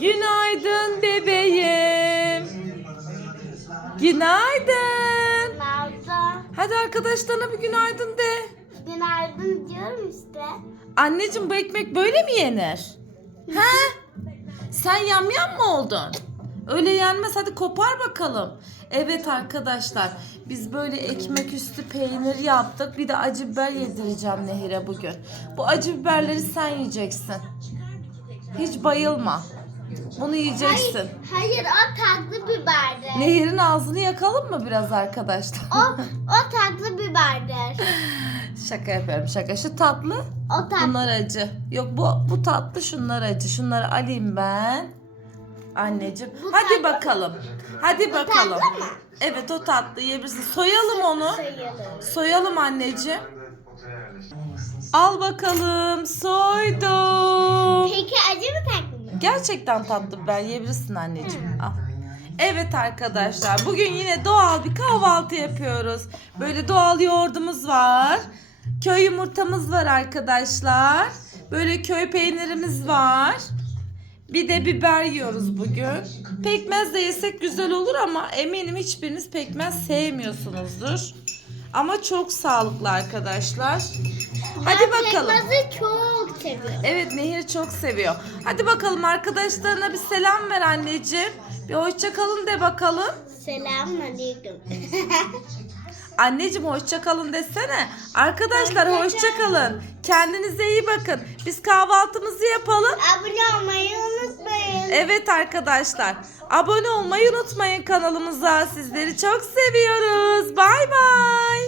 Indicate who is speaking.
Speaker 1: Günaydın bebeğim. Günaydın.
Speaker 2: Merhaba.
Speaker 1: Hadi arkadaşlarına bir günaydın de.
Speaker 2: Günaydın diyorum işte.
Speaker 1: Anneciğim bu ekmek böyle mi yenir? He? Sen yamyam mı oldun? Öyle yenmez hadi kopar bakalım. Evet arkadaşlar biz böyle ekmek üstü peynir yaptık. Bir de acı biber yedireceğim Nehir'e bugün. Bu acı biberleri sen yiyeceksin. Hiç bayılma. Bunu yiyeceksin.
Speaker 2: Hayır o tatlı biberdir.
Speaker 1: Nehir'in ağzını yakalım mı biraz arkadaşlar?
Speaker 2: O, o tatlı biberdir.
Speaker 1: Şaka yapıyorum şaka. Şu tatlı
Speaker 2: O tatlı.
Speaker 1: Bunlar acı. Yok bu bu tatlı şunlar acı. Şunları alayım ben. Anneciğim.
Speaker 2: Bu
Speaker 1: Hadi
Speaker 2: tatlı
Speaker 1: bakalım. Hadi bakalım.
Speaker 2: tatlı mı?
Speaker 1: Evet o tatlı yiyebilirsin. Soyalım onu.
Speaker 2: Sayalım.
Speaker 1: Soyalım anneciğim. Al bakalım. Soydum. Gerçekten tatlı ben yiyebilirsin anneciğim. Al. Evet arkadaşlar bugün yine doğal bir kahvaltı yapıyoruz. Böyle doğal yoğurdumuz var. Köy yumurtamız var arkadaşlar. Böyle köy peynirimiz var. Bir de biber yiyoruz bugün. Pekmez de yesek güzel olur ama eminim hiçbiriniz pekmez sevmiyorsunuzdur. Ama çok sağlıklı arkadaşlar. Hadi bakalım.
Speaker 2: pekmezi çok seviyorum.
Speaker 1: Evet Nehir çok seviyor. Hadi bakalım arkadaşlarına bir selam ver anneciğim. Bir hoşça kalın de bakalım.
Speaker 2: Selamünaleyküm.
Speaker 1: Anneciğim hoşça kalın desene. Arkadaşlar hoşça kalın. Kendinize iyi bakın. Biz kahvaltımızı yapalım.
Speaker 2: Abone olmayı unutmayın.
Speaker 1: Evet arkadaşlar. Abone olmayı unutmayın kanalımıza. Sizleri çok seviyoruz. Bay bay.